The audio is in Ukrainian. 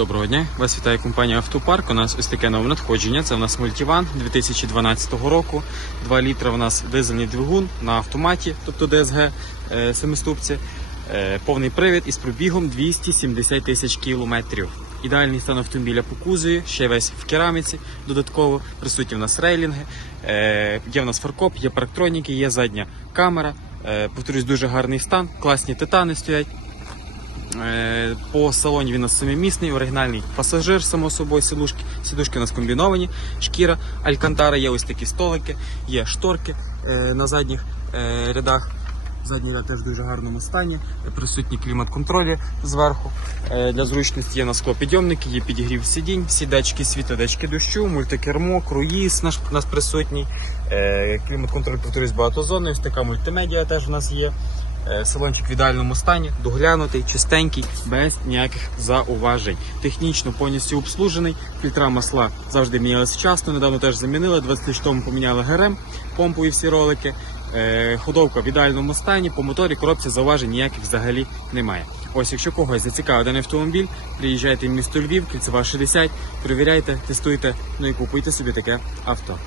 Доброго дня, вас вітає компанія Автопарк. У нас ось таке нове надходження. Це у нас мультиван 2012 року. 2 літра у нас дизельний двигун на автоматі, тобто ДСГ е, семиступці. Е, повний привід із пробігом 270 тисяч кілометрів. Ідеальний стан автомобіля по кузові, ще весь в кераміці. Додатково присутні в нас рейлінги. Е, є в нас фаркоп, є парктроніки, є задня камера. Повторюсь, дуже гарний стан, класні титани стоять. Е, По салоні він у нас семимісний, оригінальний пасажир, само собою, сідушки. Сідушки у нас комбіновані, шкіра, алькантара, є ось такі столики, є шторки е, на задніх е, рядах. Задній ряд теж в дуже гарному стані. Присутні клімат-контролі зверху. Для зручності є на склопідйомники, є підігрів сидінь, сідачки світла, датчики дощу, мультикермо, круїз наш у нас присутній. Клімат-контроль повторюсь багатозонний, ось така мультимедіа теж у нас є. Е, Салончик в ідеальному стані, доглянутий, чистенький, без ніяких зауважень. Технічно повністю обслужений. Фільтра масла завжди мінялися вчасно. Недавно теж замінили. 20 тисяч тому поміняли ГРМ, помпу і всі ролики. Е, Ходовка в ідеальному стані. По моторі коробці зауважень ніяких взагалі немає. Ось, якщо когось зацікавив даний автомобіль, приїжджайте в місто Львів, кільцева 60, перевіряйте, тестуйте, ну і купуйте собі таке авто.